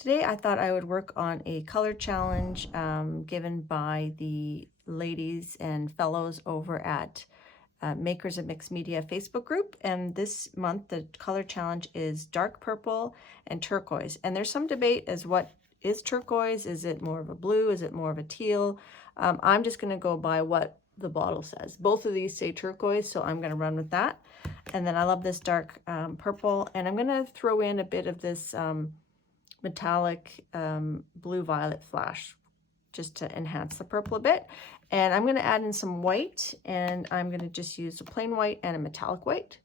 Today I thought I would work on a color challenge given by the ladies and fellows over at Makers of Mixed Media Facebook group. And this month the color challenge is dark purple and turquoise. And there's some debate as what is turquoise. Is it more of a blue? Is it more of a teal? I'm just going to go by what the bottle says. Both of these say turquoise, so I'm going to run with that. And then I love this dark purple, and I'm going to throw in a bit of this metallic blue violet flash just to enhance the purple a bit. And I'm going to add in some white, and I'm going to just use a plain white and a metallic white.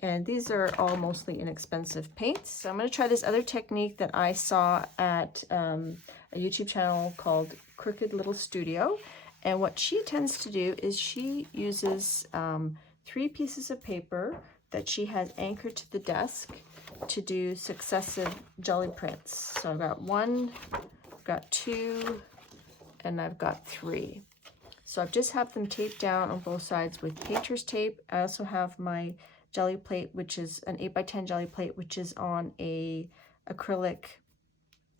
And these are all mostly inexpensive paints. So I'm going to try this other technique that I saw at a YouTube channel called Crooked Little Studio. And what she tends to do is she uses 3 pieces of paper that she has anchored to the desk to do successive jelly prints. So I've got 1, I've got 2, and I've got 3. So I've just have them taped down on both sides with painter's tape. I also have my jelly plate, which is an 8x10 jelly plate, which is on a acrylic.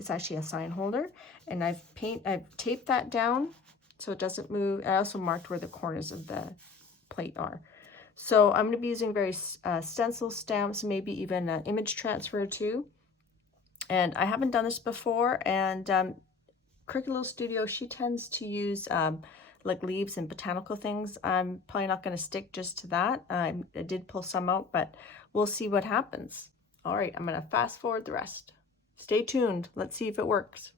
It's actually a sign holder, and I've taped that down so it doesn't move. I also marked where the corners of the plate are. So I'm going to be using various stencil stamps, maybe even an image transfer too. And I haven't done this before, and Crooked Little Studio, she tends to use like leaves and botanical things. I'm probably not going to stick just to that. I did pull some out, but we'll see what happens. All right, I'm going to fast forward the rest. Stay tuned. Let's see if it works.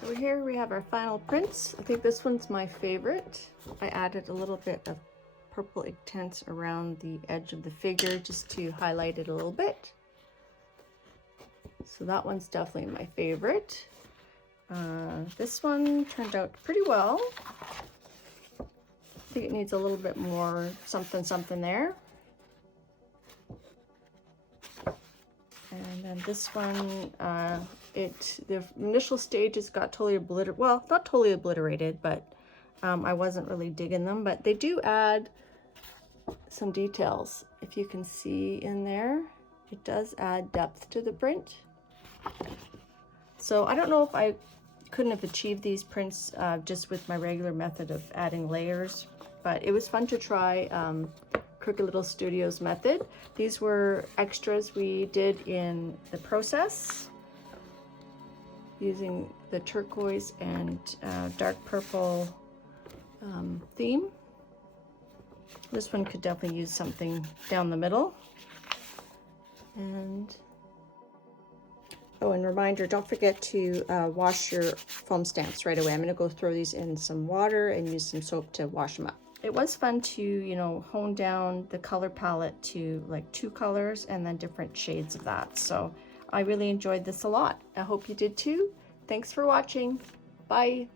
So here we have our final prints. I think this one's my favorite. I added a little bit of purple Inktense around the edge of the figure just to highlight it a little bit. So that one's definitely my favorite. This one turned out pretty well. I think it needs a little bit more something there. And then this one, the initial stages got totally obliterated. Well, not totally obliterated, but I wasn't really digging them. But they do add some details. If you can see in there, it does add depth to the print. So I don't know if I couldn't have achieved these prints just with my regular method of adding layers, but it was fun to try Crooked Little Studios method. These were extras we did in the process using the turquoise and dark purple theme. This one could definitely use something down the middle. And oh, and reminder, don't forget to wash your foam stamps right away. I'm gonna go throw these in some water and use some soap to wash them up. It was fun to, you know, hone down the color palette to like 2 colors and then different shades of that. So I really enjoyed this a lot. I hope you did too. Thanks for watching. Bye.